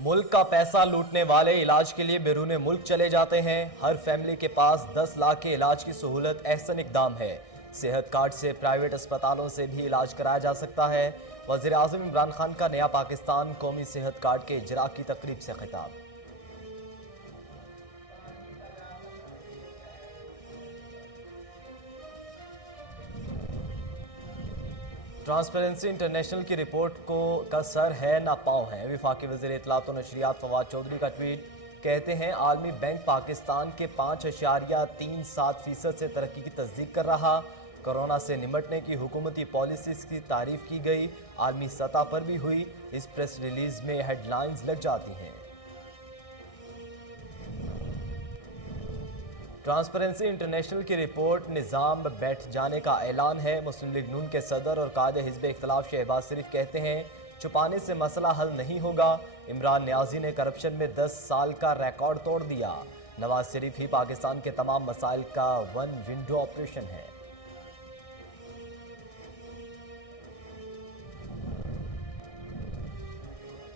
ملک کا پیسہ لوٹنے والے علاج کے لیے بیرون ملک چلے جاتے ہیں۔ ہر فیملی کے پاس 10 لاکھ کے علاج کی سہولت احسن اقدام ہے۔ صحت کارڈ سے پرائیویٹ اسپتالوں سے بھی علاج کرایا جا سکتا ہے۔ وزیر اعظم عمران خان کا نیا پاکستان قومی صحت کارڈ کے اجراء کی تقریب سے خطاب۔ ٹرانسپیرنسی انٹرنیشنل کی رپورٹ کا سر ہے نہ پاؤں ہے۔ وفاقی وزیر اطلاعات و نشریات فواد چودھری کا ٹویٹ، کہتے ہیں عالمی بینک پاکستان کے 5.37% سے ترقی کی تصدیق کر رہا۔ کرونا سے نمٹنے کی حکومتی پالیسیز کی تعریف کی گئی، عالمی سطح پر بھی ہوئی۔ اس پریس ریلیز میں ہیڈ لائنز لگ جاتی ہیں۔ ٹرانسپیرنسی انٹرنیشنل کی رپورٹ نظام بیٹھ جانے کا اعلان ہے۔ مسلم لیگ نون کے صدر اور قائد حزب اختلاف شہباز شریف کہتے ہیں چھپانے سے مسئلہ حل نہیں ہوگا۔ عمران نیازی نے کرپشن میں 10 سال کا ریکارڈ توڑ دیا۔ نواز شریف ہی پاکستان کے تمام مسائل کا ون ونڈو آپریشن ہے۔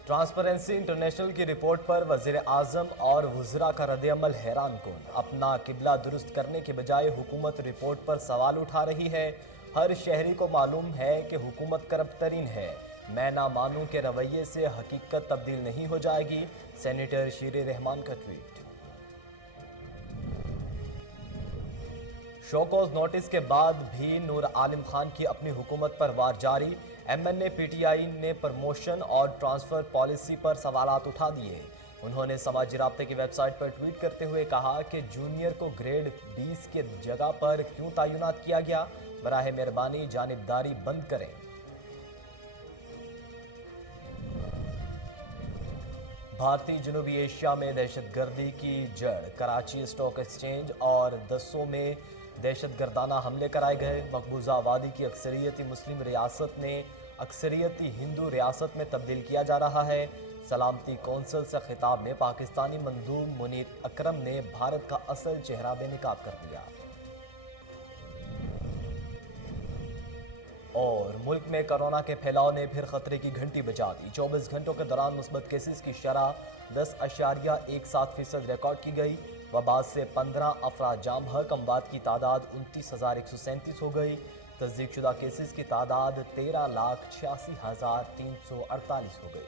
ٹرانسپیرنسی انٹرنیشنل کی رپورٹ پر وزیر اعظم اور وزراء کا رد عمل حیران کن۔ اپنا قبلہ درست کرنے کے بجائے حکومت رپورٹ پر سوال اٹھا رہی ہے۔ ہر شہری کو معلوم ہے کہ حکومت کرپٹ ترین ہے۔ میں نہ مانوں کے رویے سے حقیقت تبدیل نہیں ہو جائے گی، سینیٹر شیر رحمان کا ٹویٹ۔ شو کوز نوٹس کے بعد بھی نور عالم خان کی اپنی حکومت پر وار جاری۔ M N A P T I نے پروموشن اور ٹرانسفر پالیسی پر سوالات اٹھا دیے۔ انہوں نے سماجی رابطے کی ویب سائٹ پر ٹویٹ کرتے ہوئے کہا کہ جونیئر کو گریڈ 20 کے جگہ پر کیوں تعینات کیا گیا؟ براہ مہربانی جانبداری بند کریں۔ بھارتی جنوبی ایشیا میں دہشت گردی کی جڑ، کراچی اسٹاک ایکسچینج اور دسوں میں دہشت گردانہ حملے کرائے گئے۔ مقبوضہ آبادی کی اکثریتی مسلم ریاست نے اکثریتی ہندو ریاست میں تبدیل کیا جا رہا ہے۔ سلامتی کونسل سے خطاب میں پاکستانی مندوب منیر اکرم نے بھارت کا اصل چہرہ بے نقاب کر دیا۔ اور ملک میں کرونا کے پھیلاؤ نے پھر خطرے کی گھنٹی بجا دی۔ 24 گھنٹوں کے دوران مثبت کیسز کی شرح 10.17% ریکارڈ کی گئی۔ وبا سے 15 افراد جاں بحق، اموات کی تعداد 29,137 ہو گئی۔ تصدیق شدہ کیسز کی تعداد 13,86,348 ہو گئی۔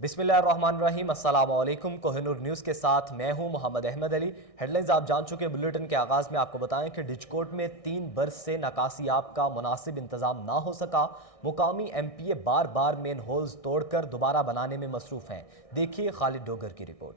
بسم اللہ الرحمن الرحیم، السلام علیکم۔ کوہ نور نیوز کے ساتھ میں ہوں محمد احمد علی۔ ہیڈ لائنز آپ جان چکے۔ بلیٹن کے آغاز میں آپ کو بتائیں کہ ڈچکوٹ میں 3 برس سے نکاسی آب کا مناسب انتظام نہ ہو سکا۔ مقامی ایم پی اے بار بار مین ہولز توڑ کر دوبارہ بنانے میں مصروف ہیں۔ دیکھیے خالد ڈوگر کی رپورٹ۔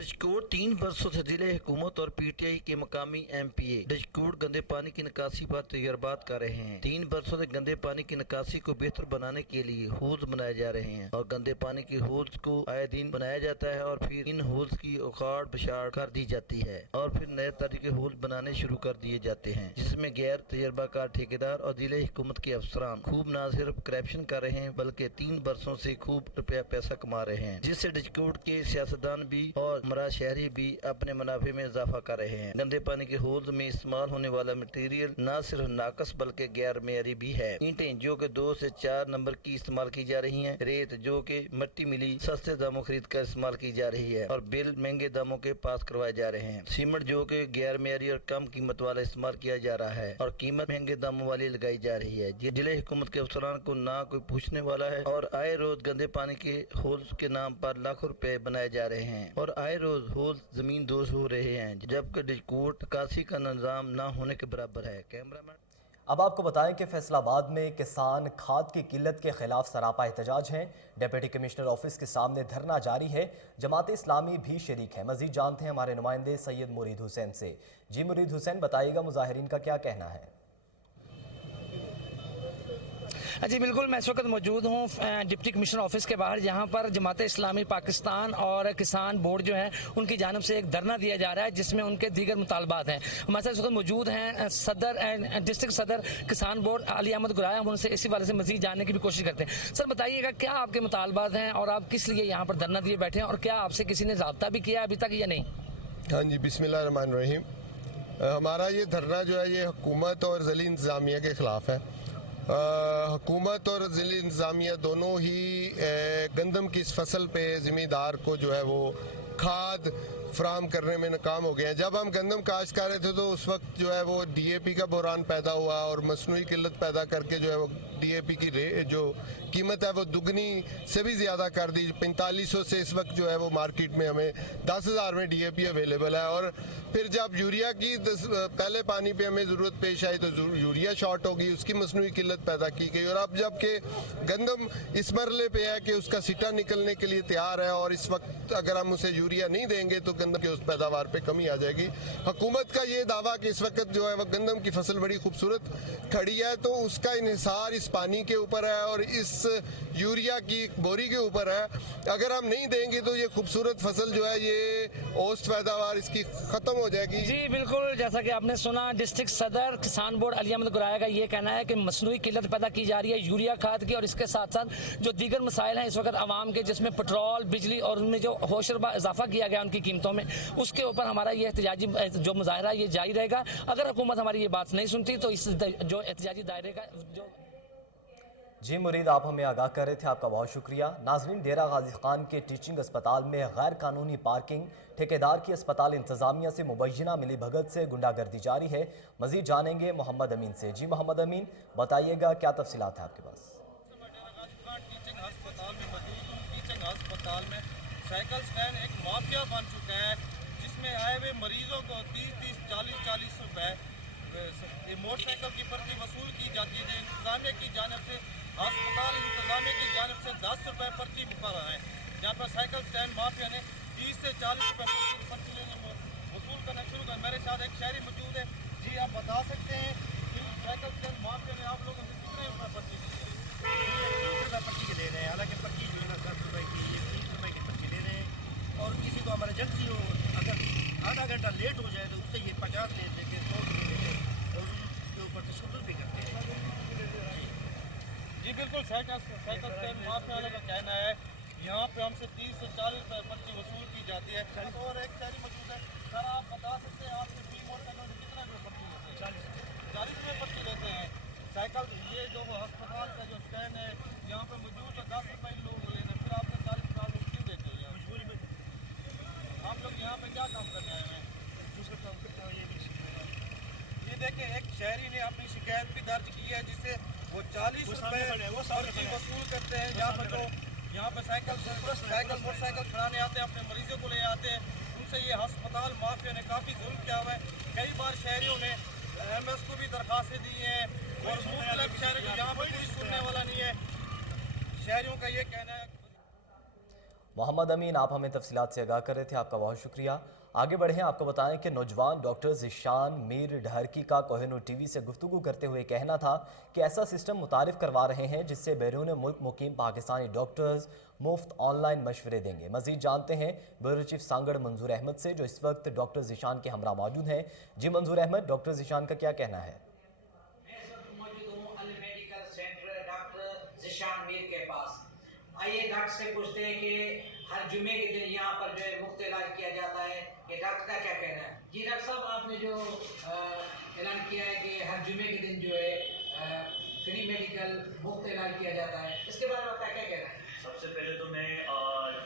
ڈچکوٹ 3 برسوں سے ضلع حکومت اور پی ٹی آئی کے مقامی ایم پی اے ڈچکوٹ گندے پانی کی نکاسی پر تجربات کر رہے ہیں۔ 3 برسوں سے گندے پانی کی نکاسی کو بہتر بنانے کے لیے ہولز بنائے جا رہے ہیں اور گندے پانی کے ہولز کو آئے دن بنایا جاتا ہے اور پھر ان ہولز کی اکھاڑ بچھاڑ کر دی جاتی ہے اور پھر نئے طرح کے ہولز بنانے شروع کر دیے جاتے ہیں، جس میں غیر تجربہ کار ٹھیکیدار اور ضلع حکومت کے افسران خوب نہ صرف کرپشن کر رہے ہیں بلکہ 3 برسوں سے خوب روپیہ پیسہ کما رہے ہیں، جس سے ڈچکوٹ کے سیاستدان بھی اور ہمراہ شہری بھی اپنے منافع میں اضافہ کر رہے ہیں۔ گندے پانی کے ہولز میں استعمال ہونے والا مٹیریل نہ صرف ناقص بلکہ غیر معیاری بھی ہے۔ اینٹیں جو کہ 2 سے 4 نمبر کی استعمال کی جا رہی ہیں، ریت جو کہ مٹی ملی سستے داموں خرید کر استعمال کی جا رہی ہے اور بل مہنگے داموں کے پاس کروائے جا رہے ہیں، سیمنٹ جو کہ غیر معیاری اور کم قیمت والا استعمال کیا جا رہا ہے اور قیمت مہنگے داموں والی لگائی جا رہی ہے۔ ضلع حکومت کے افسران کو نہ کوئی پوچھنے والا ہے اور آئے روز گندے پانی کے ہولز کے نام پر لاکھوں روپے بنائے جا رہے ہیں اور آئے روز ہولز زمین دوز ہو رہے ہیں، جبکہ ڈچکوٹ نکاسی کا نظام نہ ہونے کے برابر ہے۔ کیمرہ مین۔ اب آپ کو بتائیں کہ فیصل آباد میں کسان کھاد کی قلت کے خلاف سراپا احتجاج ہے۔ ڈپٹی کمشنر آفس کے سامنے دھرنا جاری ہے۔ جماعت اسلامی بھی شریک ہے۔ مزید جانتے ہیں ہمارے نمائندے سید مرید حسین سے۔ جی مرید حسین، بتائیے گا مظاہرین کا کیا کہنا ہے؟ جی بالکل، میں اس وقت موجود ہوں ڈپٹی کمشنر آفس کے باہر، جہاں پر جماعت اسلامی پاکستان اور کسان بورڈ جو ہے ان کی جانب سے ایک دھرنا دیا جا رہا ہے جس میں ان کے دیگر مطالبات ہیں۔ ہمارے ساتھ اس وقت موجود ہیں ڈسٹرکٹ صدر کسان بورڈ علی احمد گرایا، ہم ان سے اسی والے سے مزید جاننے کی بھی کوشش کرتے ہیں۔ سر بتائیے گا کیا آپ کے مطالبات ہیں اور آپ کس لیے یہاں پر دھرنا دیے بیٹھے ہیں اور کیا آپ سے کسی نے رابطہ بھی کیا ابھی تک یا نہیں؟ ہاں جی، بسم اللہ الرحمن الرحیم۔ ہمارا یہ دھرنا جو ہے یہ حکومت اور ذیلی انتظامیہ کے خلاف ہے۔ हुकूमत और ज़िली इंतज़ामिया दोनों ही गंदम की इस फसल पे ज़मींदार को जो है वो खाद फ्राहम करने में नाकाम हो गए हैं। जब हम गंदम काश्त कर रहे थे तो उस वक्त जो है वो DAP का बहरान पैदा हुआ और मसनूई किल्लत पैदा करके जो है वो DAP की जो कीमत है वो दुगनी से भी ज़्यादा कर दी। 4500 से इस वक्त जो है वो मार्केट में हमें 10,000 में DAP अवेलेबल है। और फिर जब यूरिया की पहले पानी पे हमें ज़रूरत पेश आई तो यूरिया शॉर्ट हो गई, उसकी मसनूई किल्लत पैदा की गई। और अब जबकि गंदम इस मरले पे है कि उसका सिटा निकलने के लिए तैयार है और इस वक्त अगर हम उसे यूरिया नहीं देंगे तो गंदम की उस पैदावार पे कमी आ जाएगी। हुकूमत का ये दावा कि इस वक्त जो है वह गंदम की फसल बड़ी खूबसूरत खड़ी है, तो उसका इन्हिसार इस पानी के ऊपर है और इस यूरिया की बोरी के ऊपर है। अगर हम नहीं देंगे तो ये खूबसूरत फसल जो है ये औसत पैदावार इसकी ख़त्म हो जाएगी। जी बिल्कुल, जैसा कि आपने सुना, डिस्ट्रिक्ट सदर किसान बोर्ड अली अहमद गुराया का ये कहना है कि मसनूई किल्लत पैदा की जा रही है यूरिया खाद की, और इसके साथ साथ जो दीगर मसाइल हैं इस वक्त आवाम के, जिसमें पेट्रोल, बिजली और उनमें जो होशरबा इजाफा किया गया उनकी कीमतों में, उसके ऊपर हमारा ये एहतजाजी जो मुजाहरा ये जारी रहेगा। अगर हुकूमत हमारी ये बात नहीं सुनती तो इस जो एहतजाजी दायरे का जो जी मुरीद, आप हमें आगाह कर रहे थे, आपका बहुत शुक्रिया। नाजरीन, डेरा गाजी खान के टीचिंग अस्पताल में गैर कानूनी पार्किंग, ठेकेदार की अस्पताल इंतजामिया से मुबैना मिली भगत से गुंडागर्दी जारी है। मजीद जानेंगे मोहम्मद अमीन से। जी मोहम्मद अमीन, बताइएगा क्या तफसीलात है आपके पास? टीचिंग अस्पताल में मौजूद हूँ। टीचिंग अस्पताल में साइकिल स्टैंड एक माफिया बन चुका है, जिसमें आए हुए मरीजों को 30-30, 40-40 रुपए मोटरसाइकिल की पर्ची वसूल की जाती है। इंतजामिया की जानिब से, अस्पताल इंतजामिया की जानिब से 10 रुपए पर्ची मुकर है, जहाँ पर साइकिल स्टैंड माफिया ने 30 से 40 रुपए पर्ची लेने वसूल करना शुरू कर। मेरे साथ एक शहरी मौजूद है। जी आप बता सकते हैं कि साइकिल स्टैंड माफिया ने आप लोगों से कितने रुपए पर्ची ली है? 30 रुपये पर्ची के ले रहे हैं, हालांकि पर्ची जो है ना 10 रुपये की, ये 30 रुपये की पर्ची ले रहे हैं। और किसी को इमरजेंसी हो, अगर आधा घंटा लेट हो जाए तो उससे ये 50 ले लेके 100 ले लेके और उनके ऊपर तशद्दुद भी करते हैं। जी बिल्कुल, साइकिल स्टैंड माफिया वाले का कहना है यहाँ पे हमसे 30 से 40 रुपए पर्ची वसूल की जाती है। और एक शहरी मौजूद है। सर आप बता सकते हैं आपसे फी मोटरसाइकिल से कितना रुपये पर्ची लेते हैं? 40 रुपये पर्ची लेते हैं। साइकिल ये जो अस्पताल का जो स्टैंड है यहाँ पे मौजूद है 10 रुपये लोग लेने, फिर आपने 40 रुपये क्यों देते हैं? मजबूरी में आप लोग यहाँ पे क्या काम करने आए हैं? दूसरा काम करता हूँ, ये देखें, एक शहरी ने अपनी शिकायत भी दर्ज की है, जिससे वो 40 रुपये पर्ची वसूल करते हैं। यहाँ पे साइकिल मोटरसाइकिल खड़ाने आते हैं, अपने मरीजों को ले आते हैं। उनसे ये अस्पताल माफिया ने काफ़ी जुल्म किया हुआ है। कई बार शहरियों ने MS को भी दरखास्तें दी हैं और मुख्तलिफ शहरों को यहाँ पर कोई सुनने वाला नहीं है। शहरियों का ये कहना है। मोहम्मद अमीन, आप हमें तफसीलात से आगाह कर रहे थे, आपका बहुत शुक्रिया। आगे बढ़ें, आपको बताएं कि नौजवान डॉक्टर ज़ीशान मीर ढहरकी का कोहिनूर TV से गुफ्तगू करते हुए कहना था कि ऐसा सिस्टम मुतारिफ करवा रहे हैं जिससे बैरून मुल्क मुकीम पाकिस्तानी डॉक्टर्स मुफ्त ऑनलाइन मशवरे देंगे। मजीद जानते हैं ब्यूरो चीफ सांगड़ मंजूर अहमद से, जो इस वक्त डॉक्टर ज़ीशान के हमरा मौजूद हैं। जी मंजूर अहमद, डॉक्टर ज़ीशान का क्या कहना है? आइए डॉक्टर से पूछते हैं कि हर जुमे के दिन यहाँ पर जो है मुफ्त इलाज किया जाता है, ये डॉक्टर का क्या कहना है? जी डॉक्टर साहब, आपने जो ऐलान किया है कि हर जुमे के दिन जो है फ्री मेडिकल मुफ्त इलाज किया जाता है, इसके बारे में आपका क्या कहना है? सबसे पहले तो मैं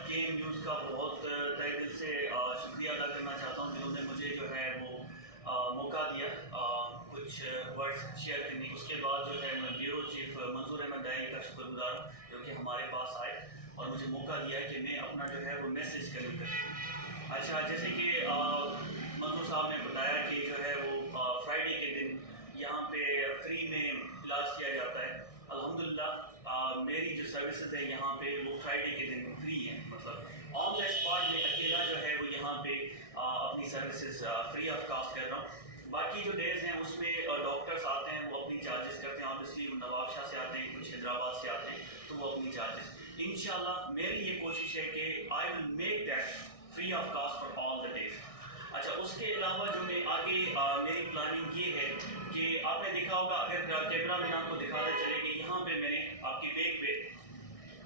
KM न्यूज़ का बहुत तहे दिल से शुक्रिया अदा करना चाहता हूँ, जिन्होंने मुझे जो है वो मौका दिया कुछ वर्ड्स शेयर करने। उसके बाद जो है मैं ब्यूरो चीफ मंजूर अहमद का शुक्रगुजार जो कि हमारे पास आए और मुझे मौका दिया है कि मैं अपना जो है वो मैसेज कन्वे करूँ। अच्छा, जैसे कि मंजूर साहब ने बताया कि जो है वो फ्राइडे के दिन यहाँ पे फ्री में इलाज किया जाता है। अल्हम्दुलिल्लाह मेरी जो सर्विसेज है यहाँ पे वो फ्राइडे के दिन फ्री हैं, मतलब ऑन द स्पॉट में अकेला जो है वो यहाँ पे अपनी सर्विसेज फ्री ऑफ कास्ट कर रहा हूँ। बाकी जो डेज हैं उसमें डॉक्टर्स आते हैं, वो अपनी चार्जेस करते हैं। ऑब्वियसली वो नवाबशाह से आते हैं, कुछ हैदराबाद से आते हैं, तो वो अपनी चार्जेस। इंशाल्लाह मेरी ये कोशिश है कि I will make that free of cost for all the days. अच्छा, उसके अलावा जो मैं आगे मेरी प्लानिंग ये है कि आपने देखा होगा, अगर कैमरा मैन आपको दिखाता चले कि यहाँ पे मैंने आपकी बैग पे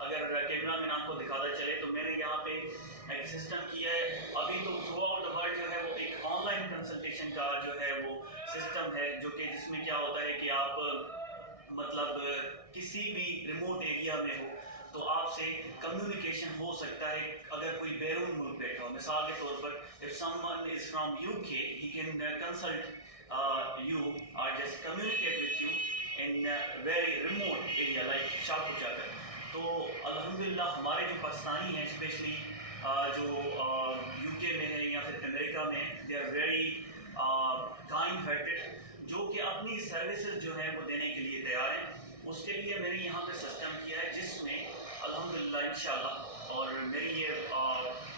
अगर कैमरा मैन आपको दिखाता चले तो मैंने यहाँ पे एक सिस्टम किया है। अभी तो थ्रू आउट द वर्ल्ड जो है वो एक ऑनलाइन कंसल्टेशन का जो है वो सिस्टम है, जो कि जिसमें क्या होता है कि आप मतलब किसी भी रिमोट एरिया में हो तो आपसे कम्युनिकेशन हो सकता है अगर कोई बैरून मुल्क बैठा हो. मिसाल के तौर पर if someone is from UK he can consult you or just communicate with you in a very remote area like Shahpur जाकर. तो अल्हम्दुलिल्लाह हमारे जो पाकिस्तानी हैं स्पेशली जो यूके में है या फिर अमेरिका में, they are very kind hearted, जो कि अपनी सर्विसेज जो है वो देने के लिए तैयार हैं. उसके लिए मैंने यहाँ पे सिस्टम किया है जिसमें अल्हम्दुलिल्लाह इंशाल्लाह, और मेरी ये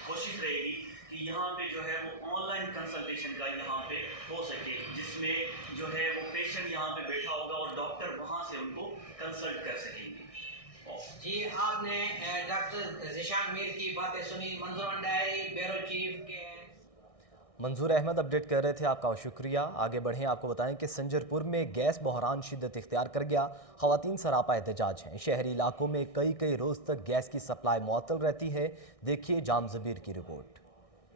कोशिश रहेगी कि यहाँ पे जो है वो ऑनलाइन कंसल्टेशन का यहाँ पे हो सके, जिसमें जो है वो पेशेंट यहाँ पे बैठा होगा और डॉक्टर वहाँ से उनको कंसल्ट कर सकेंगे. जी, आपने डॉक्टर ज़िशान मीर की बातें सुनी. मंजूर अंडारी ब्यूरो चीफ के मंजूर अहमद अपडेट कर रहे थे, आपका शुक्रिया. आगे बढ़ें, आपको बताएं कि संजरपुर में गैस बहरान शिद्दत इख्तियार कर गया. ख़वातीन सरापा एहतजाज हैं. शहरी इलाकों में कई रोज़ तक गैस की सप्लाई मुअत्तल रहती है. देखिए जाम ज़बीर की रिपोर्ट.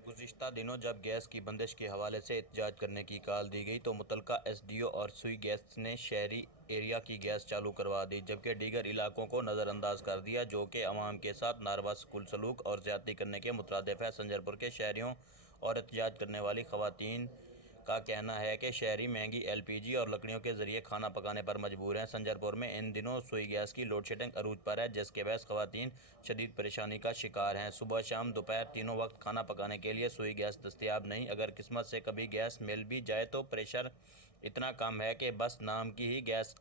गुज़िश्ता दिनों जब गैस की बंदिश के हवाले से एहतजाज करने की कॉल दी गई तो मुतलका SDO और सुई गैस ने शहरी एरिया की गैस चालू करवा दी, जबकि दीगर इलाकों को नज़रअंदाज कर दिया जो कि अवाम के साथ नारवा सलूक और ज़्यादती करने के मुतरादिफ है. संजरपुर के शहरियों और एहतजाज करने वाली ख़वातीन का कहना है कि शहरी महंगी LPG और लकड़ियों के ज़रिए खाना पकाने पर मजबूर हैं. संजरपुर में इन दिनों सुई गैस की लोड शेडिंग अरूज पर है, जिसके बहस ख़वातीन शदीद परेशानी का शिकार हैं. सुबह शाम दोपहर तीनों वक्त खाना पकाने के लिए सुई गैस दस्तियाब नहीं. अगर किस्मत से कभी गैस मिल भी जाए तो प्रेशर इतना कम है कि बस नाम की ही गैस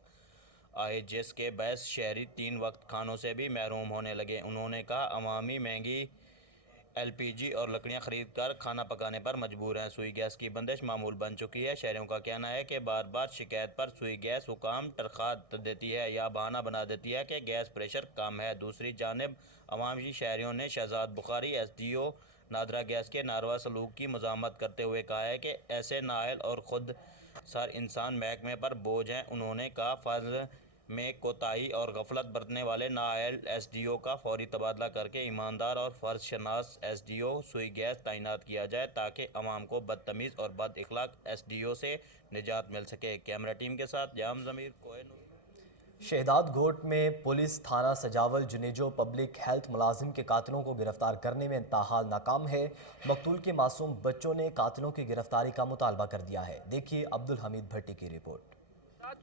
आए, जिसके बहस शहरी 3 वक्त खानों से भी महरूम होने लगे. उन्होंने कहा अवामी महंगी LPG और लकड़ियाँ ख़रीद कर खाना पकाने पर मजबूर हैं. सुई गैस की बंदिश मामूल बन चुकी है. शहरियों का कहना है कि बार बार शिकायत पर सुई गैस हुकाम तरख़्वास्त देती है या बहाना बना देती है कि गैस प्रेशर कम है. दूसरी जानिब अवामी शहरियों ने शहजाद बुखारी SDO नादरा गैस के नारवा सलूक की मज़ामत करते हुए कहा है कि ऐसे नाअहल और ख़ुद सर इंसान महकमे पर बोझ हैं. उन्होंने कहा फ़र्ज़ में कोताही और गफलत बरतने वाले नाअहल SDO का फौरी तबादला करके ईमानदार और फ़र्ज शनास SDO सुई गैस तैनात किया जाए ताकि अवाम को बदतमीज़ और बद इखलाक SDO से निजात मिल सके. कैमरा टीम के साथ जाम ज़मीर कोहेनूर. शहदाद घोट में पुलिस थाना सजावल जुनेजो पब्लिक हेल्थ मुलाजिम के कातिलों को गिरफ्तार करने में इंतहाल नाकाम है. मकतूल के मासूम बच्चों ने कातिलों की गिरफ्तारी का मुतालबा कर दिया है. देखिए अब्दुल हमीद भट्टी की रिपोर्ट.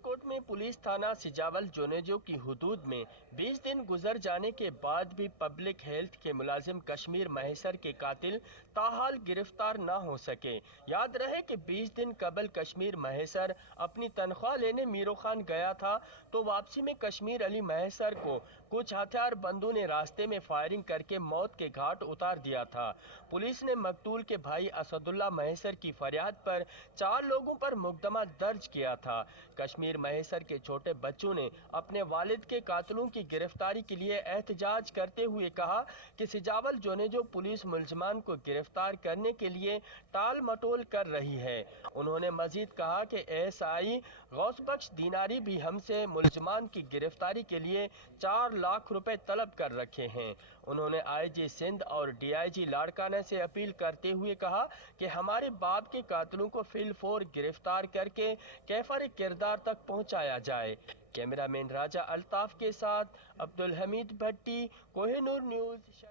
कोट में पुलिस थाना सिजावल जोनेजो की हुदूद में 20 दिन गुजर जाने के बाद भी पब्लिक हेल्थ के मुलाजिम कश्मीर महेसर के कातिल ताहाल गिरफ्तार न हो सके. याद रहे कि 20 दिन कबल कश्मीर महेसर अपनी तनख्वाह लेने मीरो खान गया था तो वापसी में कश्मीर अली महेसर को कुछ हथियार बंदों ने रास्ते में फायरिंग करके मौत के घाट उतार दिया था. पुलिस ने मकतूल के भाई असदुल्ला महेसर की फरियाद पर 4 लोगों पर मुकदमा दर्ज किया था. कश्मीर महेसर के छोटे बच्चों ने अपने वालिद के कातिलों की गिरफ्तारी के लिए एहतजाज करते हुए कहा कि सिजावल जोनेजो पुलिस मुल्ज़मान को गिरफ्तार करने के लिए टाल मटोल कर रही है. उन्होंने मजीद कहा कि SI गौस बख्श दीनारी भी हमसे मुल्ज़मान की गिरफ्तारी के लिए 4 लाख रुपए तलब कर रखे हैं. उन्होंने IG सिंध और DIG लाड़काना से अपील करते हुए कहा कि हमारे बाप के कातिलों को फिलफौर गिरफ्तार करके कैफर किरदार तक पहुंचाया जाए. कैमरामैन राजा अल्ताफ के साथ अब्दुल हमीद भट्टी, कोहिनूर न्यूज़.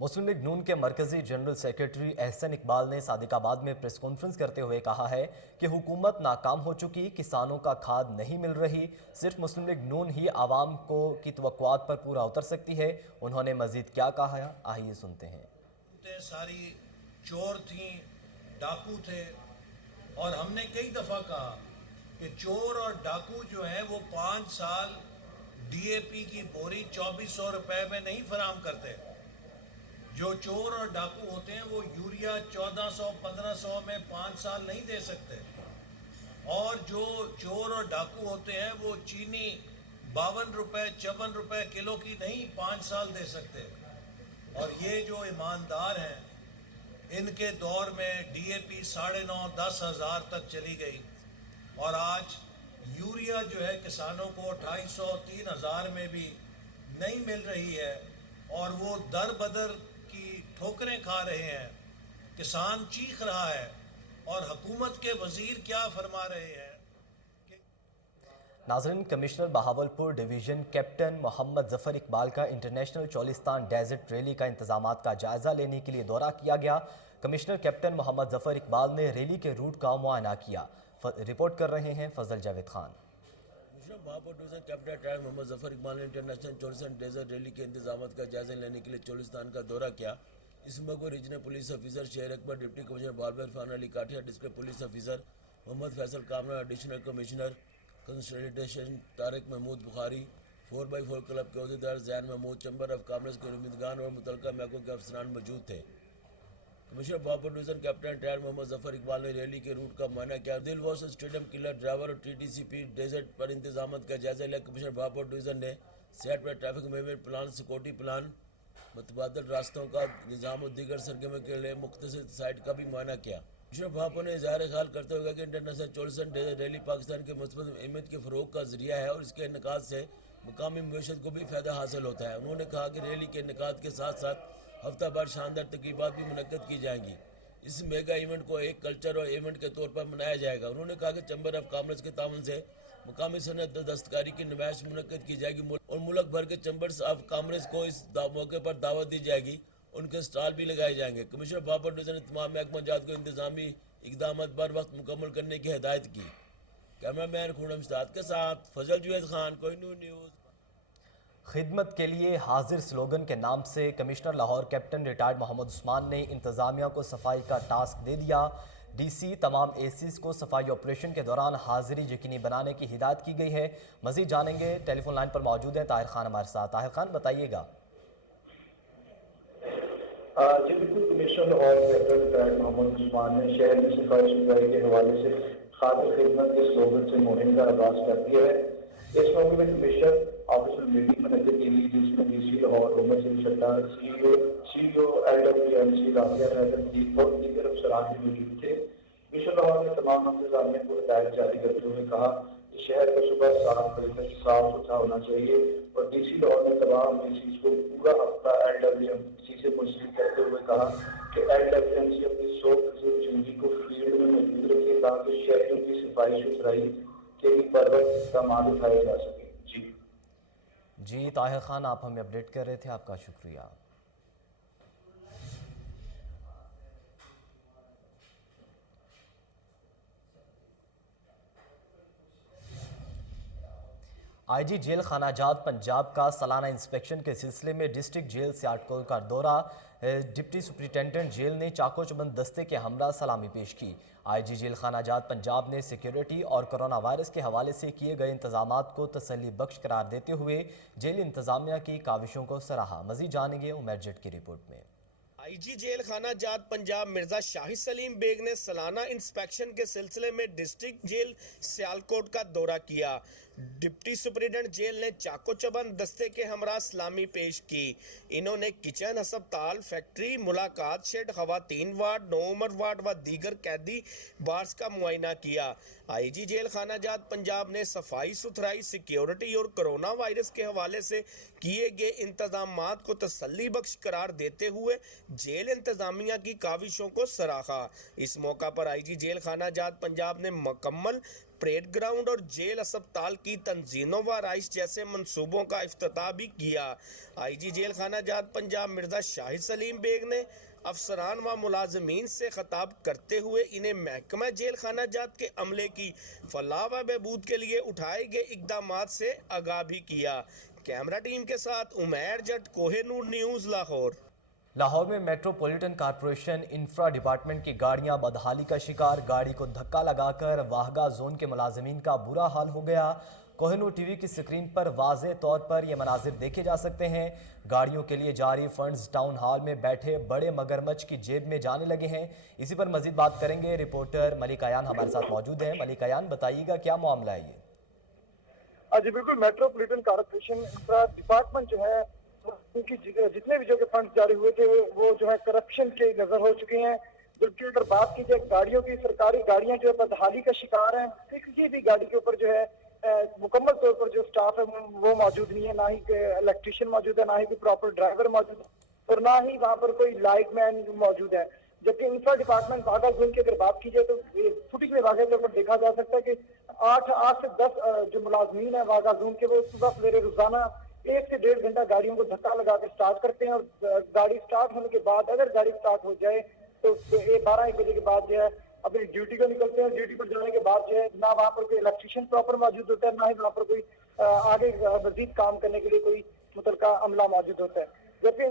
मुस्लिम लीग नून के मरकजी जनरल सेक्रेटरी एहसन इकबाल ने सादिकाबाद में प्रेस कॉन्फ्रेंस करते हुए कहा है कि हुकूमत नाकाम हो चुकी, किसानों का खाद नहीं मिल रही, सिर्फ मुस्लिम लीग नून ही आवाम को की तवक्कुआत पर पूरा उतर सकती है. उन्होंने मजीद क्या कहा, आइए सुनते हैं. सारी चोर थी, डाकू थे, और हमने कई दफ़ा कहा कि चोर और डाकू जो है वो 5 साल DAP की बोरी 2400 रुपए में नहीं फराम करते. जो चोर और डाकू होते हैं वो यूरिया 1400-1500 में 5 साल नहीं दे सकते. और जो चोर और डाकू होते हैं वो चीनी 52 रुपए 54 रुपए किलो की नहीं 5 साल दे सकते. और ये जो ईमानदार हैं इनके दौर में DAP 9.5-10 हज़ार तक चली गई, और आज यूरिया जो है किसानों को 250-3 हज़ार में भी नहीं मिल रही है, और वो दर बदर की ठोकरें खा रहे हैं. किसान चीख रहा है और हुकूमत के वजीर क्या फरमा रहे हैं. नाज़रीन, commissioner Bahawalpur division captain Mohammad Zafar Iqbal का इंटरनेशनल चोलिस्तान डेजर्ट रैली का इंतजामात का जायज़ा लेने के लिए दौरा किया गया। कमिश्नर कैप्टन मोहम्मद ज़फ़र इकबाल ने रैली के रूट का मुआयना किया। रिपोर्ट कर रहे हैं Fazal Javed Khan. Commissioner Bahawalpur division captain ट्रायल मोहम्मद ज़फ़र इकबाल ने इंटरनेशनल चोलिस्तान डेजर्ट रैली के इंतजामात का जायज़ा लेने के लिए चोलिस्तान का दौरा किया। इस मौके पर regional police officer Sher Akbar, deputy commissioner बालबा Irfan Ali Kathia, district police officer Muhammad Faisal Kamra, additional commissioner consultation Tariq Mahmood Bukhari, 4x4 club के अहदेदार Zain Mahmood, chamber of commerce के नुमाइंदगान और मुतल्लिका महकमों के अफसरान मौजूद थे। कमिश्नर बहावलपुर डिवीज़न कैप्टन ट्रायल मोहम्मद ज़फ़र इकबाल ने रैली के रूट का मुआयना किया। दिल वॉश स्टेडियम किलर ड्राइवर और TTCP डेजर्ट पर इंतजामात का जायजा लिया। कमिश्नर बहावलपुर डिवीज़न ने सेट पर traffic management plan, security plan, मुतबादल रास्तों का निज़ाम और दीगर सरगर्मियों के लिए मुख्तसर साइट का भी मुआयना किया। कमिश्नर बहावलपुर ने इज़हार ख्याल करते हुए कि international Cholistan desert rally Pakistan के मुस्बत इमेज के फ़रोग़ का ज़रिया है और इसके इनेकाद से मुकामी मईशत को भी फ़ायदा हासिल होता है। उन्होंने कहा कि रैली के इनेकाद के साथ साथ हफ्ता भर शानदार तक़रीबात भी मुनक्कद की जाएंगी। इस मेगा इवेंट को एक कल्चर और इवेंट के तौर पर मनाया जाएगा। उन्होंने कहा कि चैम्बर ऑफ कॉमर्स के ताउन से मुकामी सनत दस्तकारी की नुमाइश मुनक्कद की जाएगी और मुल्क भर के चैम्बर्स ऑफ कॉमर्स को इस मौके पर दावत दी जाएगी। उनके स्टॉल भी लगाए जाएंगे। कमिश्नर बहावलपुर डिवीज़न ने तमाम महकमा जात को इंतजामी इक़दाम बर वक्त मुकम्मल करने की हिदायत की। कैमरामैन खुर्रम इस्ताद के साथ फजल जावेद खान, कोहिनूर न्यूज़। खिदमत के लिए हाजिर स्लोगन के नाम से commissioner Lahore captain retired Mohammad Usman ने इंतज़ामिया को सफाई का टास्क दे दिया। DC तमाम ACs को सफाई ऑपरेशन के दौरान हाजिरी यकीनी बनाने की हिदायत की गई है। मज़ीद जानेंगे, टेलीफोन लाइन पर मौजूद हैं ताहिर खान हमारे साथ। ताहिर खान, बताइएगा। जी बिल्कुल, कमिश्नर और कैप्टन रिटायर्ड मोहम्मद उस्मान ने शहर में सफाई सुथराई के हवाले से खातिर खिदमत के स्लोगन से मुहिम का आगाज कर दिया है। इस मौके पर कमिश्नर ऑफिस में मीटिंग मुनक्किद की गई, जिसमें DC Lahore, Umar Singh शट्टा, CEO LWMC Rabia Haider और दीगर अफसरान भी मौजूद थे। कमिश्नर लाहौर ने तमाम इंतजामिया को हिदायत जारी करते हुए कहा कि शहर को सुबह 7 बजे तक साफ सुथरा होना चाहिए और DC लाहौर ने तमाम ACs को पूरा हफ्ता LWMC से मुंसलिक करते हुए कहा कि LWMC अपनी 100% जिंदगी को फील्ड में मौजूद रखे ताकि शहरों की सफाई सुथराई के भी बर वक्त इक़दाम उठाए जा सके। जी ताहिर खान, आप हमें अपडेट कर रहे थे, आपका शुक्रिया। IG जेल खानाजात पंजाब का सालाना इंस्पेक्शन के सिलसिले में डिस्ट्रिक्ट जेल सियालकोट का दौरा। डिप्टी सुपरिटेंडेंट जेल ने चाको चबंद दस्ते के हमरा सलामी पेश की। IG जेल खानाजात पंजाब ने सिक्योरिटी और कोरोना वायरस के हवाले से किए गए इंतजामात को तसल्ली बख्श करार देते हुए जेल इंतजामिया की काविशों को सराहा। मजीद जानेंगे उमर जट की रिपोर्ट में। IG जेल खानाजात पंजाब मिर्जा शाहिद सलीम बेग ने सालाना इंस्पेक्शन के सिलसिले में डिस्ट्रिक्ट जेल सियालकोट का दौरा किया। डिप्टी सुपरिटेंडेंट जेल ने चाको चबंद दस्ते के हमरा सलामी पेश की। इन्होंने किचन, अस्पताल, फैक्ट्री, मुलाकात शेड, खवातीन वार्ड, 9 उम्र वार्ड व दीगर कैदी बार्स का मुआयना किया। IG जेल खानाजात पंजाब ने सफाई सुथराई, सिक्योरिटी और कोरोना वायरस के हवाले से किए गए इंतजामात को तसल्ली बख्श करार देते हुए जेल इंतजामिया की काविशों को सराहा। इस मौका पर IG जेल खानाजात पंजाब ने मुकम्मल परेड ग्राउंड और जेल अस्पताल की तंजीमों व आराइश जैसे मंसूबों का इफ्तिताह भी किया। IG जेल खानाजात पंजाब मिर्जा शाहिद सलीम बेग ने अफसरान व मुलाजमीन से खिताब करते हुए इन्हें महकमा जेल खानाजात के अमले की फलाह व बहबूद के लिए उठाए गए इक़दामात से आगाह भी किया। कैमरा टीम के साथ उमर जट, कोहिनूर न्यूज़, लाहौर। लाहौर में मेट्रोपॉलिटन कॉरपोरेशन इंफ्रा डिपार्टमेंट की गाड़ियां बदहाली का शिकार। गाड़ी को धक्का लगाकर वाहगा जोन के मुलाजमीन का बुरा हाल हो गया। कोहिनूर TV की स्क्रीन पर वाज़े तौर पर ये मनाजिर देखे जा सकते हैं। गाड़ियों के लिए जारी फंड्स टाउन हॉल में बैठे बड़े मगरमच्छ की जेब में जाने लगे हैं। इसी पर मजीद बात करेंगे, रिपोर्टर मलिक अयान हमारे साथ मौजूद हैं। मलिक अयान, बताइएगा क्या मामला है ये? जी बिल्कुल, मेट्रोपॉलिटन कॉरपोरेशन इंफ्रा डिपार्टमेंट जो है उनकी जितने भी जो के फंड जारी हुए थे वो जो है करप्शन के नजर हो चुके हैं। जबकि अगर बात की जाए गाड़ियों की, सरकारी गाड़ियां जो है बदहाली का शिकार हैं। किसी भी गाड़ी के ऊपर जो है मुकम्मल तौर पर जो स्टाफ है वो मौजूद नहीं है, ना ही इलेक्ट्रीशियन मौजूद है, ना ही कोई प्रॉपर ड्राइवर मौजूद है और ना ही वहाँ पर कोई लाइट मैन मौजूद है। जबकि इंफ्रा डिपार्टमेंट वाघा जोन की अगर बात की जाए तो फुटेज में वाक़ई तौर पर देखा जा सकता है कि 8 से 10 जो मुलाजमीन है वाघा जोन के, वो सुबह सवेरे रोजाना 1 से 1.5 घंटा गाड़ियों को धक्का लगाकर स्टार्ट करते हैं, और गाड़ी स्टार्ट होने के बाद अगर गाड़ी स्टार्ट हो जाए तो 12-1 बजे के बाद जो है अपनी ड्यूटी को निकलते हैं। ड्यूटी पर जाने के बाद जो है ना वहाँ पर कोई इलेक्ट्रिशियन प्रॉपर मौजूद होता है, ना ही वहाँ पर कोई आगे मजीद काम करने के लिए कोई मुतलका अमला मौजूद होता है। जबकि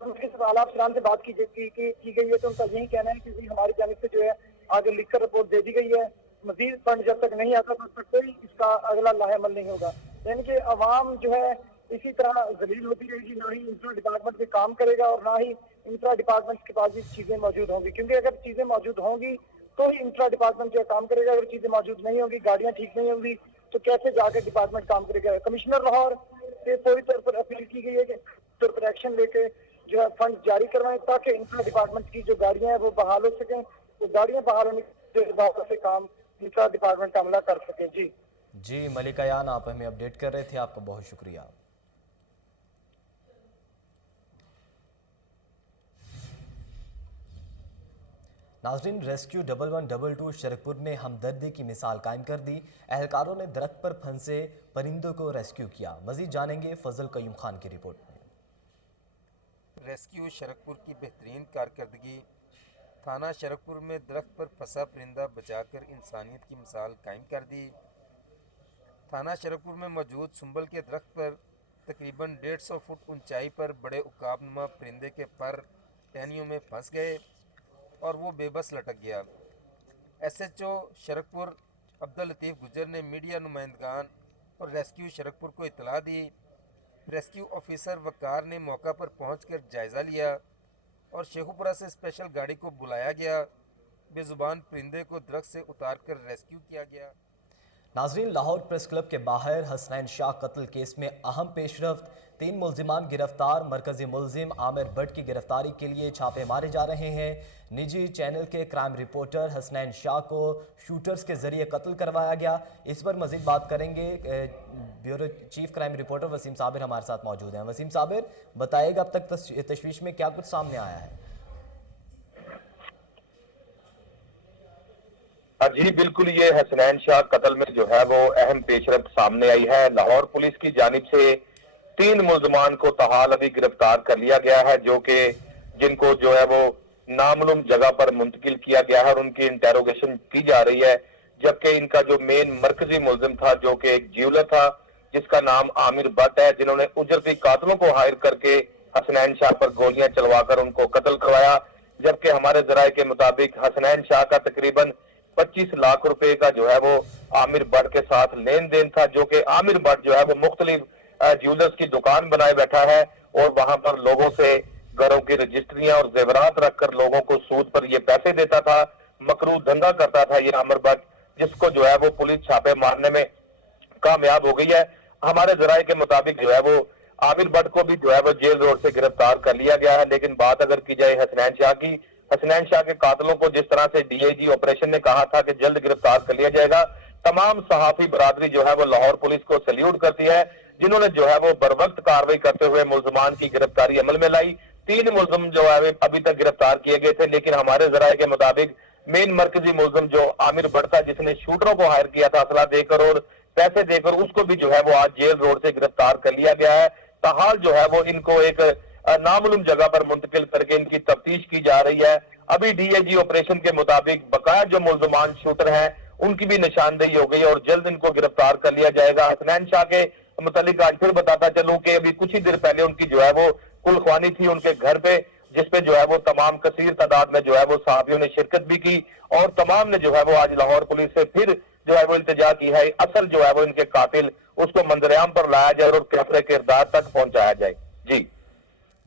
उनके आला अफसरान से बात की गई है तो उनका यही कहना है कि हमारी जानिब से जो है आगे लिखकर रिपोर्ट दे दी गई है, मजीद फंड जब तक नहीं आता तब तक कोई इसका अगला लाहेअमल नहीं होगा। यानी कि अवाम जो है इसी तरह जलील होती रहेगी, ना ही इंफ्रा डिपार्टमेंट पे काम करेगा और ना ही इंफ्रा डिपार्टमेंट के पास भी चीजें मौजूद होंगी, क्योंकि अगर चीजें मौजूद होंगी तो ही इंफ्रा डिपार्टमेंट जो है काम करेगा। अगर चीजें मौजूद नहीं होंगी, गाड़ियां ठीक नहीं होंगी, तो कैसे जाकर डिपार्टमेंट काम करेगा। कमिश्नर लाहौर से पूरी तौर पर अपील की गई है कि तौर पर एक्शन लेके जो है फंड जारी करवाएं ताकि इंफ्रा डिपार्टमेंट की जो गाड़ियां हैं वो बहाल हो सकें, तो गाड़ियां बहाल होने के बाद से काम इंफ्रा डिपार्टमेंट का अमला कर सके। जी मलिक अयान, आप हमें अपडेट कर रहे थे, आपका बहुत शुक्रिया। नाजरीन, रेस्क्यू 1122 शरकपुर ने हमदर्दी की मिसाल कायम कर दी। एहलकारों ने दरख्त पर फंसे परिंदों को रेस्क्यू किया। मजीद जानेंगे फजल कयूम खान की रिपोर्ट में। रेस्क्यू शरकपुर की बेहतरीन कारकर्दगी। थाना शरकपुर में दरख्त पर फंसा परिंदा बचाकर इंसानियत की मिसाल कायम कर दी। थाना शरकपुर में मौजूद सुंबल के दरख्त पर तकरीबन 150 फुट ऊंचाई पर बड़े उकाबनुमा परिंदे के पर टहनियों में फंस गए और वो बेबस लटक गया। SHO शरकपुर अब्दुल लतीफ़ गुजर ने मीडिया नुमाइंदगान और रेस्क्यू शरकपुर को इतला दी। रेस्क्यू ऑफिसर वकार ने मौका पर पहुंचकर जायज़ा लिया और शेखुपुरा से स्पेशल गाड़ी को बुलाया गया। बेजुबान परिंदे को दरख्त से उतारकर रेस्क्यू किया गया। नाजरीन, लाहौर प्रेस क्लब के बाहर हसनैन शाह कत्ल केस में अहम पेशरफ्त। 3 मुल्जिमान गिरफ्तार। मरकजी मुल्जिम आमिर भट्ट की गिरफ्तारी के लिए छापे मारे जा रहे हैं। निजी चैनल के क्राइम रिपोर्टर हसनैन शाह को शूटर्स के जरिए कत्ल करवाया गया। इस पर मजीद बात करेंगे। Bureau chief crime reporter Wasim Sabir हमारे साथ मौजूद हैं। वसीम साबिर, बताइएगा अब तक तशवीश में क्या कुछ सामने आया है? जी बिल्कुल, ये हसनैन शाह कत्ल में जो है वो अहम पेशरफ्त सामने आई है। लाहौर पुलिस की जानिब से 3 मुल्जमान को तहाल अभी गिरफ्तार कर लिया गया है, जो कि जिनको जो है वो नामालूम जगह पर मुंतकिल किया गया है और उनकी इंटेरोगेशन की जा रही है। जबकि इनका जो मेन मरकजी मुल्जिम था, जो कि एक ज्वेलर था जिसका नाम आमिर भट्ट है, जिन्होंने उजरती कातलों को हायर करके हसनैन शाह पर गोलियां चलवाकर उनको कत्ल करवाया। जबकि हमारे जराये के मुताबिक हसनैन शाह का तकरीबन 25 लाख रुपए का जो है वो आमिर भट्ट के साथ लेन देन था, जो कि आमिर भट्ट जो है वो मुख्तलिफ ज्वेलर्स की दुकान बनाए बैठा है और वहां पर लोगों से घरों की रजिस्ट्रियां और जेवरात रखकर लोगों को सूद पर ये पैसे देता था। मकरू धंधा करता था ये आमिर भट्ट, जिसको जो है वो पुलिस छापे मारने में कामयाब हो गई है। हमारे जराये के मुताबिक जो है वो आमिर भट्ट को भी जो है वो जेल रोड से गिरफ्तार कर लिया गया है। लेकिन बात अगर की जाए हसनैन शाह की, हसनैन शाह के कातलों को जिस तरह से DIG ऑपरेशन ने कहा था कि जल्द गिरफ्तार कर लिया जाएगा, तमाम सहाफी बरादरी जो है वो लाहौर पुलिस को सल्यूट करती है, जिन्होंने जो है वो बरवक्त कार्रवाई करते हुए मुल्जमान की गिरफ्तारी अमल में लाई। 3 मुल्जिम जो है अभी तक गिरफ्तार किए गए थे, लेकिन हमारे जराये के मुताबिक मेन मरकजी मुल्जिम जो आमिर भट्ट था, जिसने शूटरों को हायर किया था असला देकर और पैसे देकर, उसको भी जो है वो आज जेल रोड से गिरफ्तार कर लिया गया है। ताहाल जो है वो इनको एक नामालूम जगह पर मुंतकिल करके इनकी तफ्तीश की जा रही है। अभी DIG ऑपरेशन के मुताबिक बकाया जो मुल्जमान शूटर हैं उनकी भी निशानदेही हो गई और जल्द इनको गिरफ्तार कर लिया जाएगा। हसनैन शाह के मुतालिक आज फिर बताता चलूं कि अभी कुछ ही देर पहले उनकी जो है वो कुलख्वानी थी उनके घर पे, जिसपे जो है वो तमाम कसीर तादाद में जो है वो सहाफियों ने शिरकत भी की और तमाम ने जो है वो आज लाहौर पुलिस से फिर जो है वो इल्तिजा की है असल जो है वो इनके कातिल उसको मंजरेआम पर लाया जाए और कैफरे किरदार तक पहुंचाया जाए।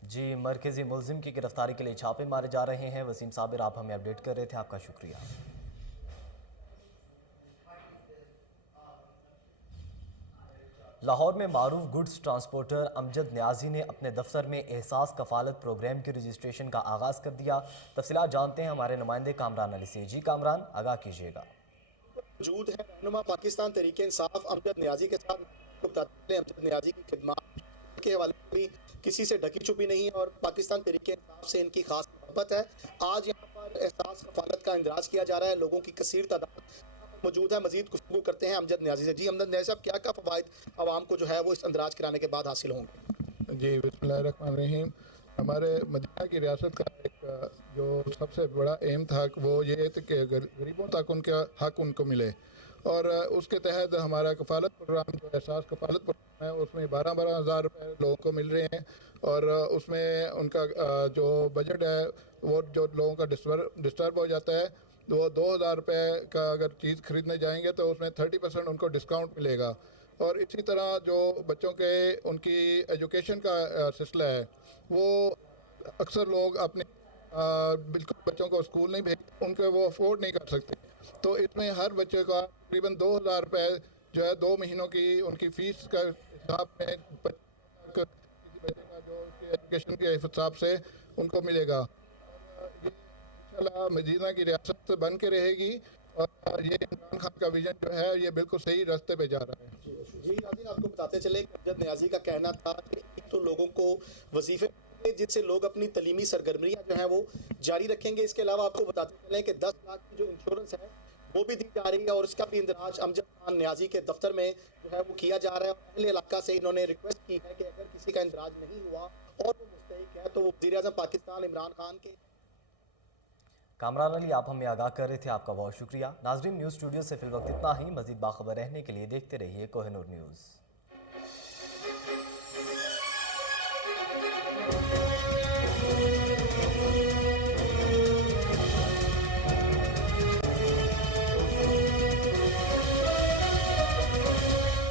जी मरकजी मुल्जिम की गिरफ्तारी के लिए छापे मारे जा रहे हैं। वसीम साबिर, आप हमें अपडेट कर रहे थे, आपका शुक्रिया। लाहौर में मारूफ गुड्स ट्रांसपोर्टर अमजद न्याजी ने अपने दफ्तर में एहसास कफालत प्रोग्राम की रजिस्ट्रेशन का आगाज़ कर दिया। तफसीलात जानते हैं हमारे नुमाइंदे कामरान अली से। जी कामरान, आगाह कीजिएगा। मौजूद है रहनुमा पाकिस्तान तहरीक इंसाफ अमजद न्याजी के साथ। अमजद न्याजी की खिदमत के हवाले भी किसी से ढकी छुपी नहीं और पाकिस्तान तहरीक इंसाफ से इनकी खास मोहब्बत है। आज यहाँ पर एहसास कफालत का इंदराज किया जा रहा है। लोगों की कसीर तादाद मौजूद है। मजीद गुफ्तगू करते हैं अमजद न्याजी से। जी अमजद न्याजी साहब, क्या क्या फ़वाइद आवाम को जो है वो इस अंदराज कराने के बाद हासिल होंगे? जी बिस्मिल्लाहिर्रहमानिर्रहीम। हमारे मदीना की रियासत का एक जो सबसे बड़ा एम था वो ये था कि गरीबों तक उनका हक उनको मिले, और उसके तहत हमारा कफालत प्रोग्राम जो एहसास कफालत प्रोग्राम है उसमें 12-12 हज़ार रुपये लोगों को मिल रहे हैं, और उसमें उनका जो बजट है वो जो लोगों का डिस्टर्ब हो जाता है वो 2,000 रुपये का अगर चीज़ खरीदने जाएंगे तो उसमें 30% उनको डिस्काउंट मिलेगा। और इसी तरह जो बच्चों के उनकी एजुकेशन का सिलसिला है वो अक्सर लोग अपने बिल्कुल बच्चों को स्कूल नहीं भेज, उनके वो अफोर्ड नहीं कर सकते, तो इसमें हर बच्चे का तकरीबन 2,000 रुपये जो है 2 महीनों की उनकी फ़ीस का हिसाब में किसी बच्चे का जो उसकी एजुकेशन के हिसाब से उनको मिलेगा। ये इंशाल्लाह मदीना की रियासत बन के रहेगी, और ये इमरान खान का विजन जो है ये बिल्कुल सही रास्ते पे जा रहा है। जी नाज़रीन, आपको बताते चले कि अमजद न्याजी का कहना था कि तो लोगों को वजीफे जिनसे लोग अपनी तलीमी सरगर्मियाँ जो हैं वो जारी रखेंगे। इसके अलावा आपको बताते चलें कि 10 लाख की जो इंश्योरेंस है वो भी दी जा रही है, और इसका भी इंदराज अमजद खान न्याजी के दफ्तर में जो है वो किया जा रहा है। अहले इलाका से इन्होंने रिक्वेस्ट की है कि अगर किसी का इंदराज नहीं हुआ और वो मुस्तहिक है तो वो वज़ीर-ए-आज़म पाकिस्तान इमरान खान के। कामरान अली, आप हमें आगाह कर रहे थे, आपका बहुत शुक्रिया। नाजरीन, न्यूज़ स्टूडियो से फिलवक्त इतना ही। मज़ीद बाखबर रहने के लिए देखते रहिए कोहिनूर न्यूज़।